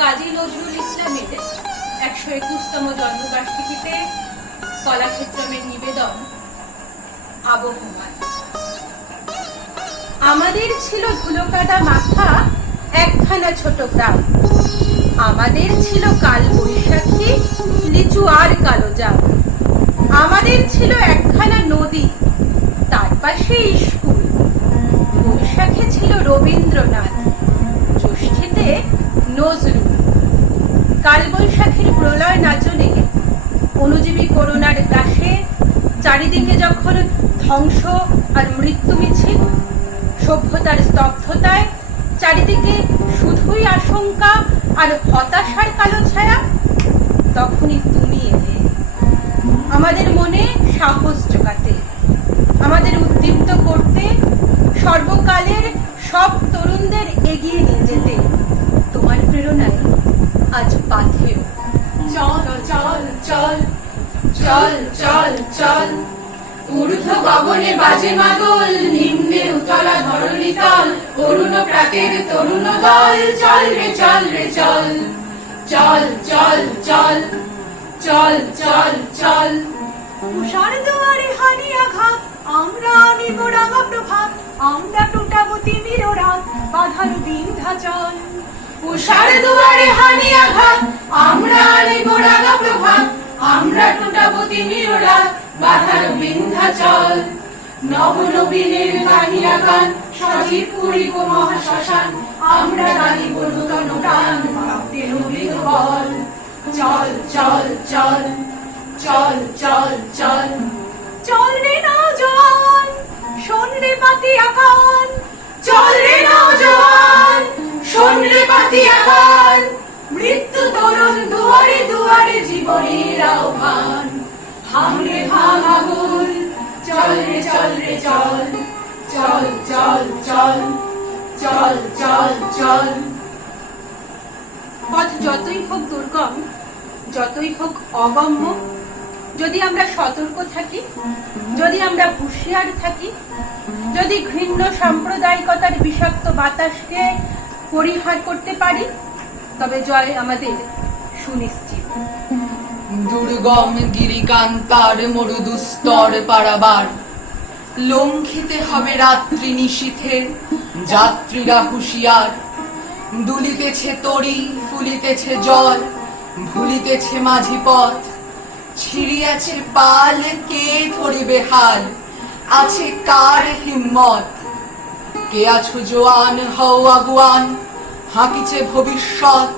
কাজী নজরুল ইসলামের 121তম জন্মবার্ষিকীতে কলাক্ষেত্রমের নিবেদন আবহমান। আমাদের ছিল ধুলোকাদা মাথা একখানা ছোট গ্রাম, আমাদের ছিল কাল বৈশাখী লিচু আর কালো জাম, আমাদের ছিল একখানা নদী তার পাশে স্কুল, বৈশাখে ছিল রবীন্দ্রনাথ, জ্যৈষ্ঠীতে নজরুল। কাল বৈশাখীর প্রলয় নাচনে অনুজীবী করোনার গ্রাসে চারিদিকে যখন ধ্বংস আর মৃত্যু মিছিল, সভ্যতার স্তব্ধতায় চারিদিকে শুধুই আশঙ্কা আর হতাশার কালো ছায়া, তখনই তুমি এলে আমাদের মনে সাহস জোগাতে, আমাদের উদ্দীপ্ত করতে, সর্বকালের সব তরুণদের এগিয়ে নিয়ে যেতে। তোমার প্রেরণায় আজ পাথেয় চল চল চল চল চল চল, ঊর্ধ্ব গগনে বাজে মাদল, নিম্নে উতলা ধরণী তল, অরুণ প্রাতের তরুণ দল, চল রে চল রে চল, চল চল চল চল চল চল। উষার দুয়ারে হানি আঘাত, আমরা আনিব রাঙা প্রভাত, আমরা টুটাবো তিমির রাত, বাধার বিন্ধ্যাচল। উষার দুয়ারে হানি আঘাত, আমরা আনিব রাঙা প্রভাত, আমরা টুটাবো তিমির রাত, বাধার বিন্ধ্যাচল। নবনবীনের গাহিয়া গান, সজীব করিব মহাশ্মশান, আমরা গানিব নূতন প্রাণ, ভক্তের অমৃত বল। চল চল চল চল চল চল। চল রে নওজোয়ান, শোন রে পাতিয়া কান, চল রে নওজোয়ান, শোন রে পাতিয়া কান, মৃত্যু তরুণ দুয়ারে দুয়ারে জীবনের আহ্বান। ভাঙ রে ভাঙ আগুন, চল রে চল রে চল, চল চল চল চল চল চল। পথ যতই হোক দুর্গম, যতই হোক অগম্য, যদি আমরা সতর্ক থাকি, যদি আমরা হুঁশিয়ার থাকি, যদি ঘৃণ্য সাম্প্রদায়িকতার বিষাক্ত বাতাসকে পরিহার করতে পারি, তবে জয় আমাদের সুনিশ্চিত। দুর্গম গিরিকান্তার মরুদুস্তর পারাবার, লঙ্ঘিতে হবে রাত্রি নিশীথে যাত্রীরা হুঁশিয়ার। দুলিতেছে তরি, ফুলিতেছে জল, ভুলিতেছে মাঝি পথ, ছিড়িয়াছে পাল, কে ধরিবে হাল, আছে কার হিম্মত। কে আছো জোয়ান, হও আগুয়ান, হাঁকিছে ভবিষ্যৎ।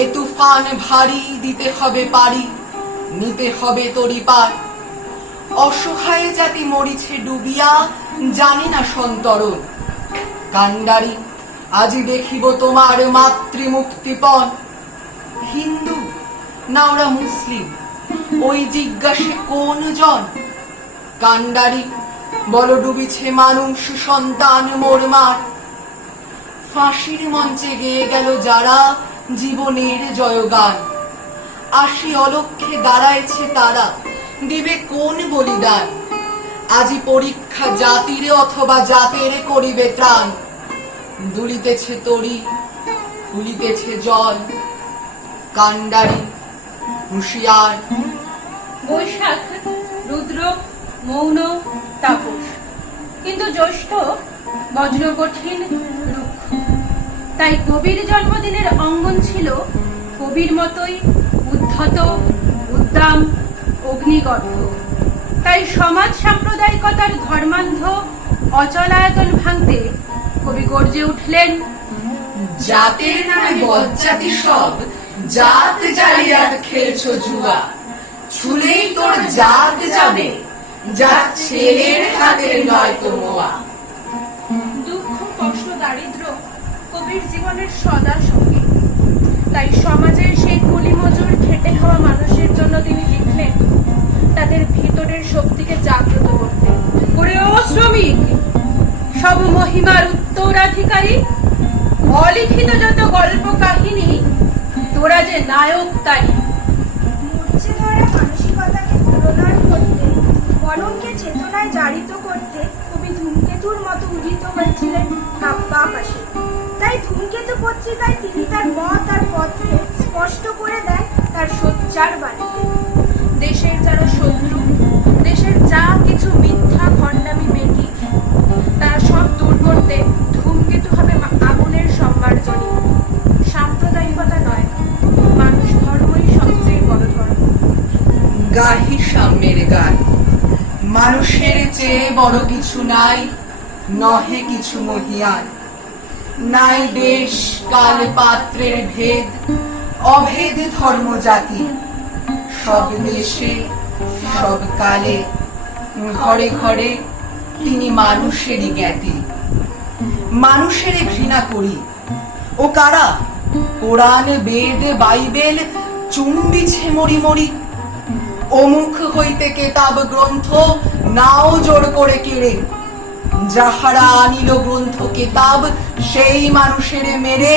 এ তুফান ভারী, দিতে হবে পারি, নিতে হবে তরিপার। অসহায় জাতি মরিছে ডুবিয়া, জানি না সন্তরণ। কান্ডারি আজি দেখিব তোমার মাতৃমুক্তিপণ। হিন্দু না ওরা মুসলিম, ওই জিজ্ঞাসে কোন জন? কান্ডারি বল ডুবিছে মানুষ সন্তান মোরমার। ফাঁসির মঞ্চে গেয়ে গেল যারা জীবনের জয়গান, আশি অলক্ষে দাঁড়াইছে তারা, দিবে কোন বলিদান? আজি পরীক্ষা জাতিরে অথবা জাতের করিবে ত্রাণ। দুলিতেছে তরি, ফুলিতেছে জল, কান্ডারি হুঁশিয়ার। বৈশাখ রুদ্র, মৌন, তাপস, কিন্তু জ্যৈষ্ঠ বজ্র কঠিন, রুক্ষ। তাই কবির জন্মদিনের অঙ্গন ছিল কবির মতোই উদ্ধত, উদ্দাম, অগ্নিগর্ভ। তাই সমাজ সাম্প্রদায়িকতার ধর্মান্ধ অচলায়তন ভাঙতে কবি গর্জে উঠলেন, জাতের নামে বজ্জাতি সব, জাত জালিয়াত খেলছো জুয়া, ছুলেই তোর জাত যাবে, যা ছেলের হাতের নয় তো মোয়া। দুঃখ, কষ্ট, দারিদ্র কবির জীবনের সদা সঙ্গী। তাই সমাজের সেই কুলিমজুর খেটে খাওয়া মানুষের জন্য তিনি লিখলেন তাদের ভিতরের শক্তিকে জাগ্রত করতে। ওরে ও শ্রমিক, সব মহিমার উত্তরাধিকারী, অলিখিত যত গল্প কাহিনী, তোরা যে নায়ক তারি। মূর্ছে ধরা মানসিকতাকে প্রণয়ন করতে, বরংকে চেতনায় জারিত করতে কবি ধূমকেতুর মতো উদিত হয়েছিলেন কাব্য আকাশে। তাই ধূমকেতু পত্রিকায় তিনি তার মত আর পথে স্পষ্ট করে দেন তার সোচ্চার বাণীতে। দেশের যারা শত্রু, দেশের যা কিছু মিথ্যা ভণ্ডামি মেকি, তারা সব দূর করতে ধূমকেতু হবে আগুনের সম্মার্জনী। সাম্প্রদায়িকতা নয়, মানুষ ধর্মই সবচেয়ে বড় ধর্ম। গাহি সাম্যের গান, মানুষের চেয়ে বড় কিছু নাই, নহে কিছু মহিয়ান। নাই দেশ কাল পাত্রের ভেদ, অভেদ ধর্ম জাতি। সব দেশে সব কালে ঘরে ঘরে তিনি মানুষেরই জ্ঞাতি। মানুষের ঘৃণা করি ও কারা, কোরআন বেদ বাইবেল চুম্বিছে মরি মরি। অমুখ হইতে কেতাব গ্রন্থ নাও জোর করে কেড়ে, যাহারা আনিল গ্রন্থ কেতাব সেই মানুষের মেরে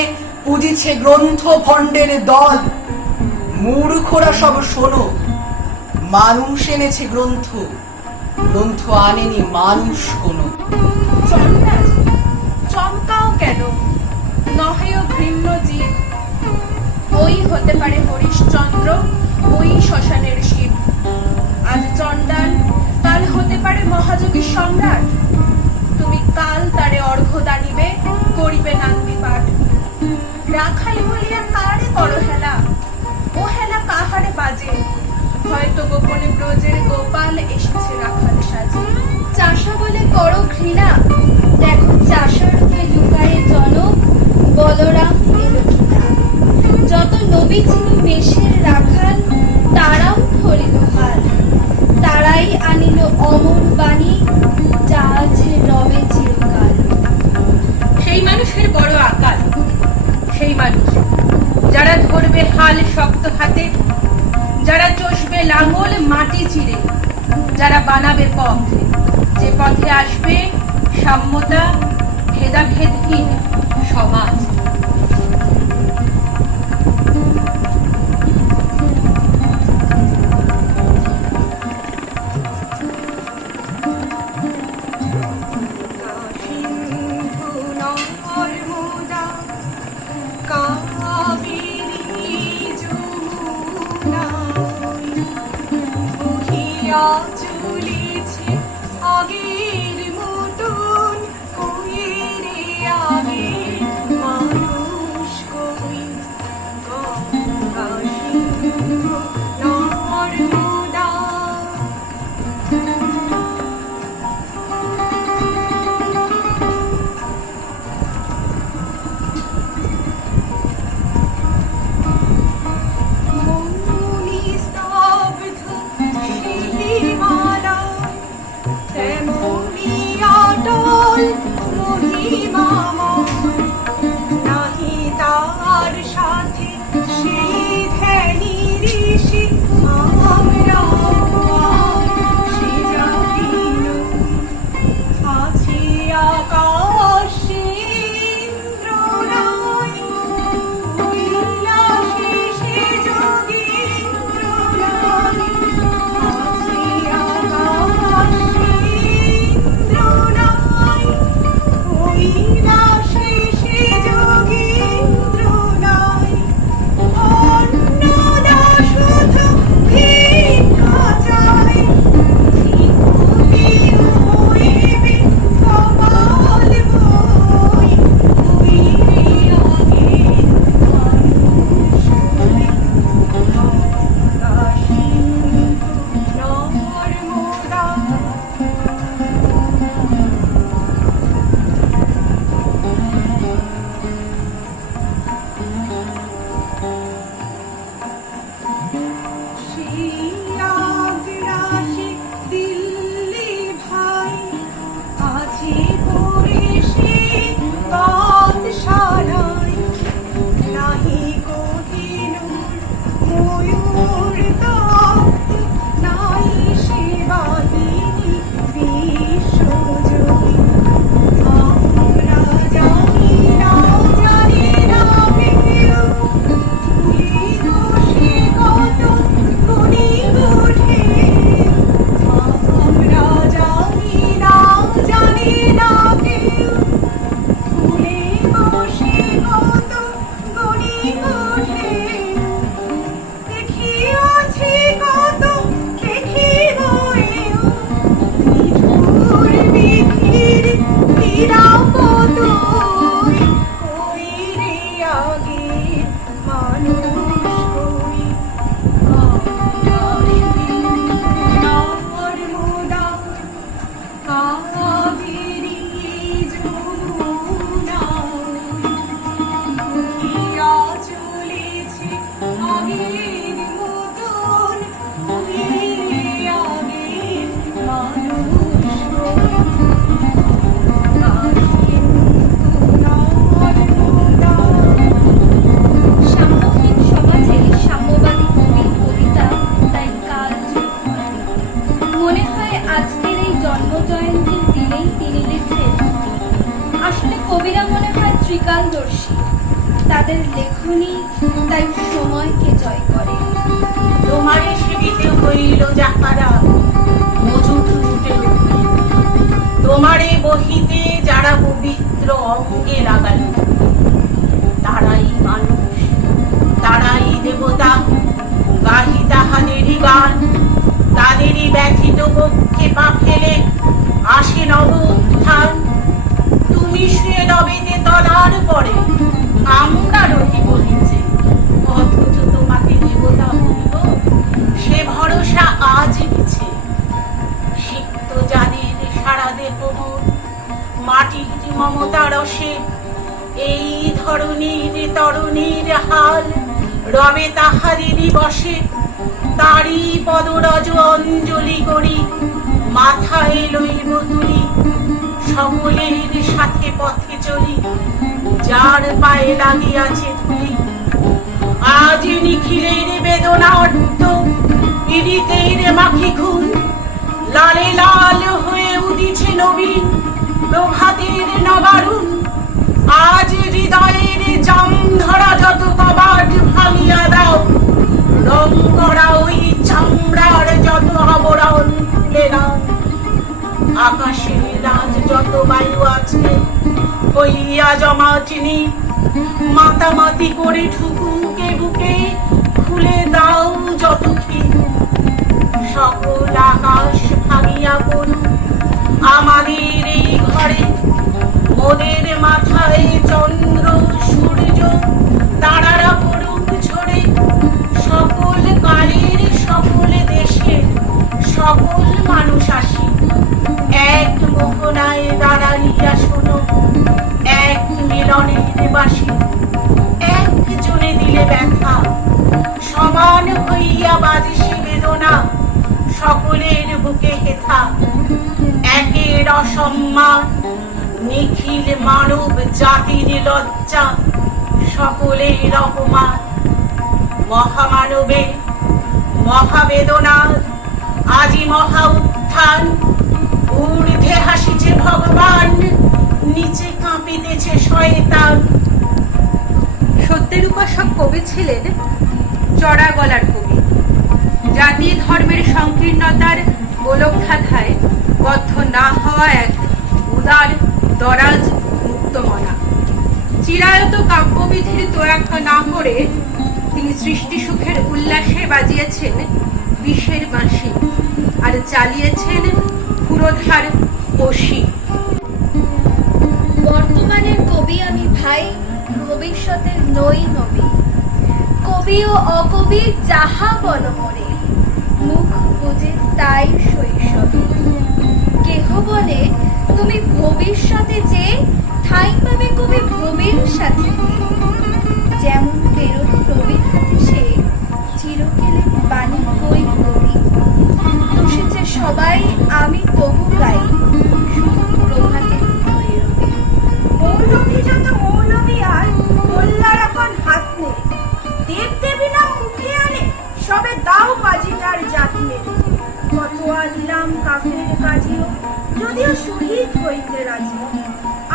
পুজিছে গ্রন্থ ভণ্ডের দল। মূর্খরা সব শোনো, মানুষ এনেছে গ্রন্থ, গ্রন্থ আনেনি মানুষ কোনো। চন্ডাল চমকাও কেন, নহেও ঘৃণ্য জীব। ওই হতে পারে হরিশ্চন্দ্র, ওই শ্মশানের শিব। আজ চন্ডাল, কাল হতে পারে মহাযোগী সম্রাট। তুমি কাল তারে অর্ঘ্য দানিবে, করিবে নান্দি পাঠ। রাখাল বলিয়া কারে করো হেলা, ও হেলা কাহারে বাজে। হয়তো গোপনে ব্রজের গোপাল এসেছে রাখাল সাজে। চাষা বলে করো ঘৃণা, দেখো চাষারূপে লুকায়ে জনক, বলরাম এলো কিনা। যত নবী ছিল মেষের রাখাল, তারাও ধরিল হাল। তারাই আনিল অমর বাণী, যা আছে রবে চিরকাল। সেই মানুষের বড় আকাল, সেই মানুষ যারা ধরবে হাল শক্ত হাতে, যারা চষবে লাঙল মাটি চিরে, যারা বানাবে পথ, যে পথে আসবে সাম্যতা ভেদাভেদহীন সমাজ। চলেছে আগের মতন, কইরে আগে মানুষ কই। গঙ্গা সিন্ধু নর্মদা। মৌনি স্তব্ধ হিমালয়, তেমন দূরদর্শী, তাদের লেখনী তাই সময়কে জয় করে। তোমারে সেবিতে হইল যাহারা মজুর রুটে রুটে, তোমারে বহিতে যারা পবিত্র অঙ্গে লাগাল, তারাই মানুষ, তারাই দেবতা, গাহি তাহাদেরই গান, তাদেরই ব্যথিত পক্ষে পা ফেলে আসে নব উত্থান। তুমি শুয়ে রবে যে তলার পরে, আমরা রহিব নিচে, অথচ তোমাকে দেবতা বলিব, সে ভরসা আজ মিছে। সিক্ত যাদের সারা দেহ মন মাটির মমতা রসে, এই ধরনীর তরুণীর হাল রবে তাহাদেরই বসে। তারই পদরজ অঞ্জলি করি, মাথায় লইব তুলি, সকলের সাথে পথে চলি, যার পায়ে লাগিয়াছে ধুলি। আজ নিখিলের বেদনা অর্থ, ইরিতের মাখি খুন, লালে লাল হয়ে উদিছে নবীন প্রভাতের নবারুণ। আজ হৃদয়ের জাম ধরা যত কবাট ভাঙিয়া দাও, রং করা ওই চামড়ার যত আবরণ খুলে দাও। আকাশে রাজ যত বায়ু আছে হইয়া জমা চিনি, মাতামাতি করে ঠুকুকে বুকে খুলে দাও যত ক্ষীণ। সকল আকাশ ভাঙিয়া পড়ুক আমাদের এই ঘরে, মোদের মাথায় চন্দ্র সূর্য তারারা পড়ুক ঝরে। সকল কালের সকল দেশে সকল মানুষ আসি, এক মোহনায় দাঁড়াইয়া শোনো, এক মিলনের বাসি। একজনে দিলে ব্যথা, সমান হইয়া বাজিসে বেদনা, সকলের বুকে হেথা। একের অসম্মান, নিখিল মানব জাতির লজ্জা, সকলের অপমান। মহামানবে মহাবেদনার আজি মহা উত্থান, ঊর্ধ্বে হাসিছে ভগবান, নিচে কাঁপিতেছে শয়তান। সত্যের উপাসক কবি ছিলেন চড়া গলার কবি। জাতি ধর্মের সংকীর্ণতার গোলকধাঁধায় বদ্ধ না হওয়া এক উদার দরাজ মুক্তমনা। চিরায়ত কাব্যবিধির তোয়াক্কা না করে তিনি সৃষ্টি সুখের উল্লাসে বাজিয়েছেন বিষের বাঁশি, আর চালিয়েছেন পুরোধার বশি। বর্তমানের কবি আমি ভাই, ভবিষ্যতের নই নবী। কবি ও অকবি যাহা বল মরে, মুখ বুঝে তাই শৈশবে। কেহ বলে তুমি ভবিষ্যতে যে ঠাঁই পাবে কবি ভবির সাথে। যেমন বেরোল রবির হাতে সে, চিরকেলে বাণী কই কবি। দোষেছে সবাই আমি তবু গাই, শুধু প্রভাতে ভৈরবে। মৌলভী যত মৌলভী আর মোল্লার এখন হাত নেই, দেব দেবী না মুখে আনে সবে দাও বাজিটার জাত মেরে। ফতোয়া দিলাম কাফের কাজীও, যদিও শহীদ হইতে রাজি।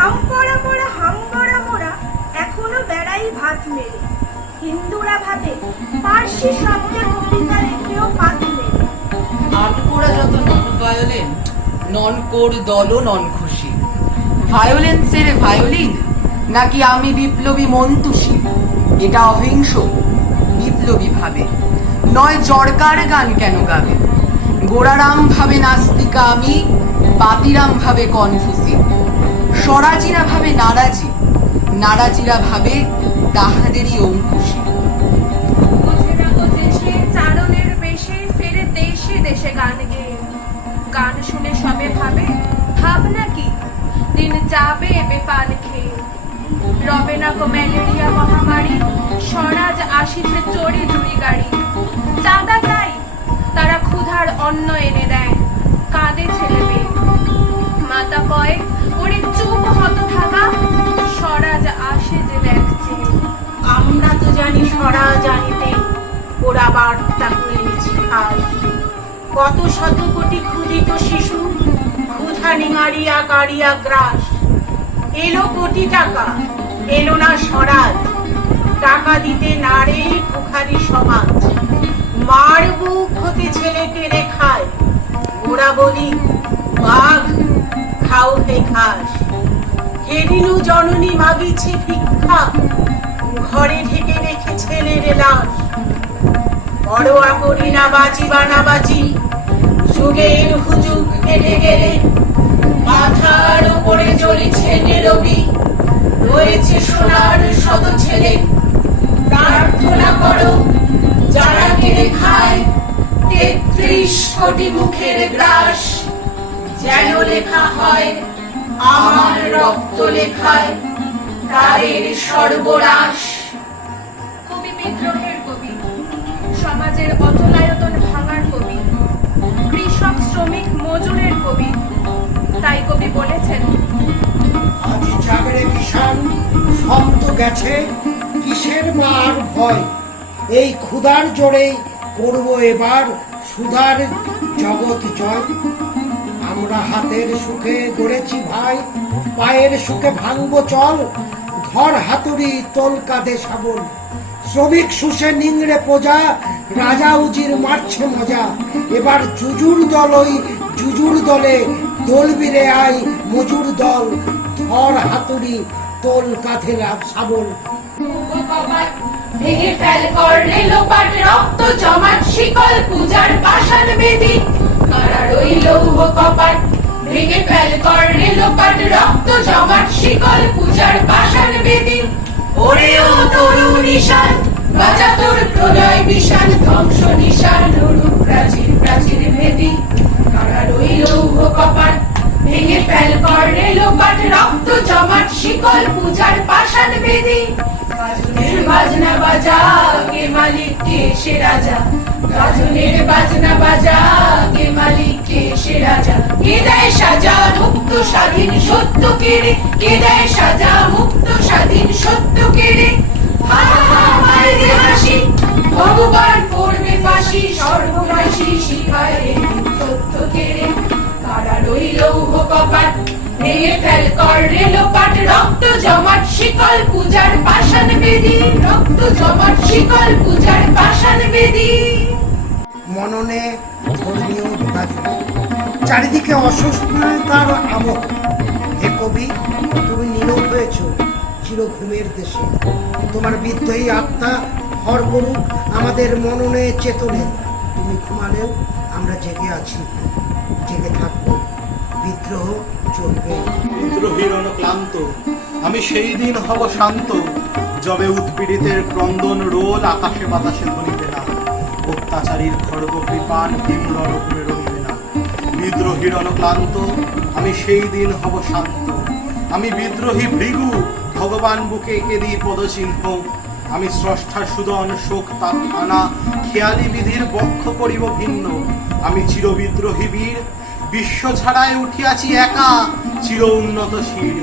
আম পড়া পড়া হাম পড়া মোরা এখনো বেড়াই ভাত মেরে। হিন্দুরা ভাবে পার্সি শব্দে কবিতা রেখেও পাত মেরে। আমরা যত নন ভায়োলেন্ট, নন কোর দলও নন খুশি। ভায়োলেন্সের ভায়োলিন নাকি আমি বিপ্লবী মন্তুষী, এটা অহিংস বিপ্লবী ভাবে নয়। জড়কার গান কেন গাবে? গোড়ারাম ভাবে নাস্তিকা আমি, বাতিরাম ভাবে কনফুসি। স্বরাজিরা ভাবে নারাজি, নারাজিরা ভাবে তাহাদেরই অঙ্কুশী। বুঝেরা বুঝেছে চারণের বেশে ফেরে দেশে দেশে গান গেয়ে। গান শুনে সবে ভাবে ভাবনা কি দিন যাবে বেপান খেয়ে। রবে না কো ম্যালেরিয়া মহামারী, স্বরাজ আসিছে চড়ে জুড়ি গাড়ি। চাঁদা চাই তারা ক্ষুধার অন্ন এনে দেয়, কাঁদে ছেলে মেয়ে। মাতা কয় ওরে চুপ হতভাগা, স্বরাজ আসে যে দেখছে। আমরা তো জানি স্বরাজ আনিতে ওরা বার্তা হয়েছে খাস। কত শত কোটি ক্ষুদিত শিশু ক্ষুধা নিঙারিয়া কারিয়া গ্রাস। এলো কোটি টাকা, এলো না স্বরাজ, টাকা দিতে নারে খুখারি সমাজ। মার বুক হতে ছেলে টেনে খায়, ওরা বলি বাঘ খাও হে ঘাস। হেরিনু জননী মাগিছে ভিক্ষা, ঘরে ঢেকে রেখে ছেলের লাশ। পরোয়া করি না বাঁচি বা না বাঁচি, যুগের হুজুগ কেটে গেলে মাথার উপরে জ্বলিছে নীরবী। রয়েছে সোনার শত ছেলে, প্রার্থনা করো যারা কেড়ে খায় ৩৩ কোটি মুখের গ্রাস। যেন লেখা হয় আমার রক্ত লেখায় তাদের সর্বনাশ। কবি বিদ্রোহের কবি, সমাজের অচলায়তন ভাঙার কবি, কৃষক শ্রমিক মজুরের কবি। তাই কবি বলেছেন, আজ জাগরে কিষান শব্দ গেছে, কিসের মার ভয়। এই ক্ষুধার জোরে করব এবার সুধার জগৎ জয়। আমরা হাতের সুখে গড়েছি ভাই, পায়ের সুখে ভাঙবো চল। ধর হাতুড়ি তোল কাঁধে শাবল, শ্রমিক শুষে নিংড়ে প্রজা। রাজা উজির মারছে মজা, এবার জুজুর দল ওই জুজুর দলে। দলবিরে আয় মজুর দল, ধর হাতুড়ি তোল কাঁধে শাবল। কপাট ভেঙে ফেল করলে লোপাট, রক্ত জমাট শিকল পূজার পাষাণ বেদী। কারা রইল কপাট ভেঙে ফেল করলে লোপাট, রক্ত জমাট শিকল পূজার পাষাণ বেদী। ওরেও তরু নিশান বাজা তোর প্রলয় বিষাণ, ধ্বংস নিশান নরুর প্রাচীর প্রাচীর ভেদী। কারা রইল কপাট ভেঙে ফেল করলে লোপাট, রক্ত জমাট শিকল পূজার পাষাণ বেদী। গাজনের বাজনা বাজা কে মালিক কে সে রাজা, গাজনের বাজনা বাজা কে মালিক কে সে রাজা। কে দেয় সাজা মুক্ত স্বাধীন সত্য কেড়ে, কে দেয় সাজা মুক্ত স্বাধীন সত্য কেড়ে। হা হা মারে যে হাসি, ভগবান পড়বে ফাঁসি, সর্বনাশী শিখায় রে সত্য কেড়ে। কারা রইল কপাট ভেঙে ফেল করলে লোপাট, রক্ত জমাট শিকল পূজার পাষাণ বেদী। রক্ত জমাট শিকল পূজার পাষাণ বেদী। মননে ধর্মীয় যোগাযোগ, চারিদিকে অসুস্থতার আবহ। হে কবি, তুমি নীরব হয়েছ চির ঘুমের দেশে। তোমার বিদ্রোহী আত্মা হর করুক আমাদের মননে চেতনে। তুমি ঘুমালেও আমরা জেগে আছি, জেগে থাকবো, বিদ্রোহ চলবে। বিদ্রোহীর অনুক্লান্ত আমি সেই দিন হব শান্ত, যবে উৎপীড়িতের ক্রন্দন রোল আকাশে বাতাসে ধরিবে না। অত্যাচারীর খড়গ কৃপান হিম রণভূমে রহিবে না। বিদ্রোহীর অনুক্লান্ত আমি সেই দিন হব শান্ত। আমি বিদ্রোহী ভৃগু, ভগবান বুকে এঁকে দিই পদচিহ্ন। আমি স্রষ্টার সুদন শোক তাৎক্ষণা, খেয়ালি বিধির বক্ষ করিব ভিন্ন। আমি চিরবিদ্রোহী বীর, বিশ্ব ছাড়ায় উঠিয়াছি একা, চির উন্নত শির।